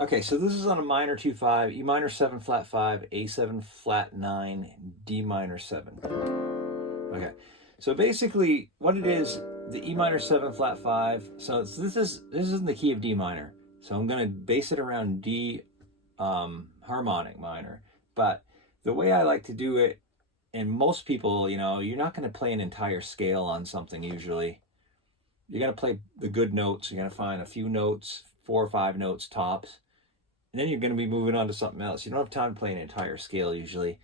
Okay, so this is on a minor 2-5, E minor 7 flat 5, A7 flat 9, D minor 7. Okay, so basically what it is, the E minor 7 flat 5, so this is in the key of D minor. So I'm going to base it around D harmonic minor. But the way I like to do it, and most people, you're not going to play an entire scale on something usually. You're going to play the good notes. You're going to find a few notes, 4 or 5 notes tops. And then you're going to be moving on to something else. You don't have time to play an entire scale usually.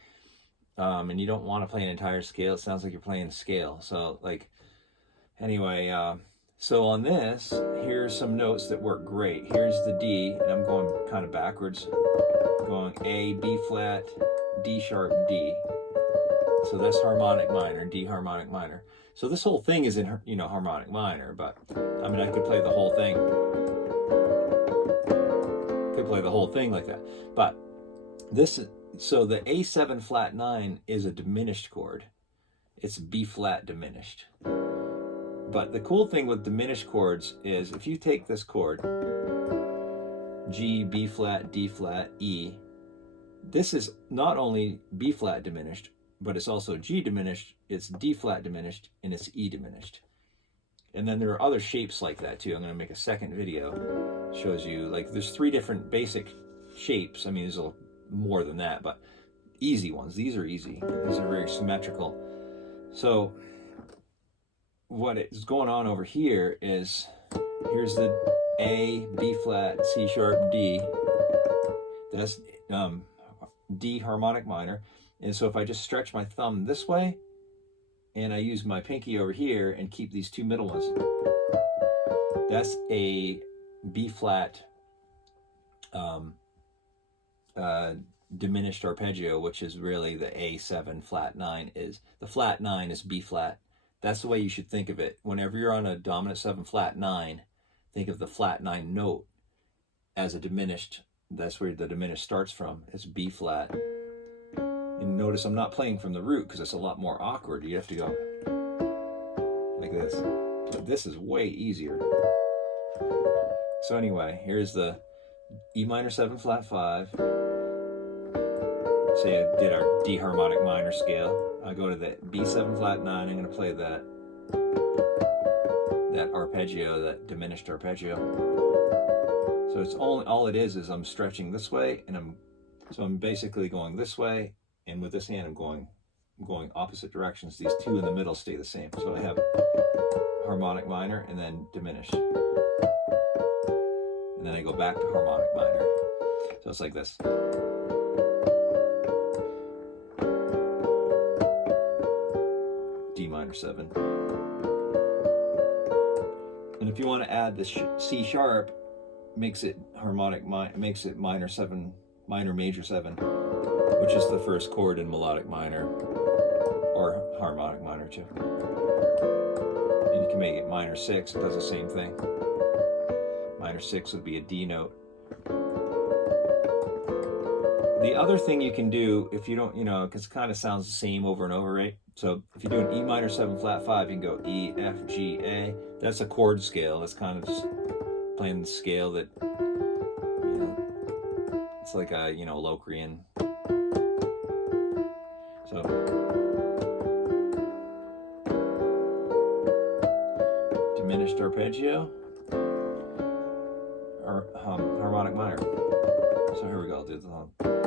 And you don't want to play an entire scale. It sounds like you're playing a scale. So anyway, so on this, here's some notes that work great. Here's the D, and I'm going kind of backwards. Going A, B flat, D sharp, D. So that's harmonic minor, D harmonic minor. So this whole thing is in, harmonic minor, but I mean, I could play the whole thing. Play the whole thing like that. But so the A7 flat 9 is a diminished chord. It's B flat diminished. But the cool thing with diminished chords is if you take this chord, G, B flat, D flat, E, this is not only B flat diminished, but it's also G diminished, it's D flat diminished, and it's E diminished. And then there are other shapes like that too. I'm going to make a second video. Shows you, there's 3 different basic shapes. I mean, there's more than that, but easy ones. These are easy. These are very symmetrical. So what is going on over here is, here's the A, B flat, C sharp, D. That's D harmonic minor. And so if I just stretch my thumb this way, and I use my pinky over here and keep these 2 middle ones, that's a B flat diminished arpeggio, which is really the A7 flat 9 is. The flat 9 is B flat. That's the way you should think of it. Whenever you're on a dominant 7 flat 9, think of the flat 9 note as a diminished. That's where the diminished starts from. It's B flat. And notice I'm not playing from the root because it's a lot more awkward. You have to go like this. But this is way easier. So anyway, here's the E minor 7 flat 5. Say I did our D harmonic minor scale. I go to the B7 flat 9. I'm going to play that arpeggio, that diminished arpeggio. So it's all it is I'm stretching this way, and I'm basically going this way. And with this hand, I'm going opposite directions. These 2 in the middle stay the same. So I have harmonic minor and then diminished. And then I go back to harmonic minor. So it's like this. D minor 7. And if you want to add the C sharp, makes it minor 7, minor major 7. Which is the first chord in melodic minor, or harmonic minor too. And you can make it minor 6, it does the same thing. Minor 6 would be a D note. The other thing you can do, if you don't, because it kind of sounds the same over and over, right? So if you do an E minor 7 flat 5, you can go E, F, G, A. That's a chord scale. That's kind of just playing the scale that, it's like a, Locrian. So diminished arpeggio or harmonic minor. So here we go. I'll do the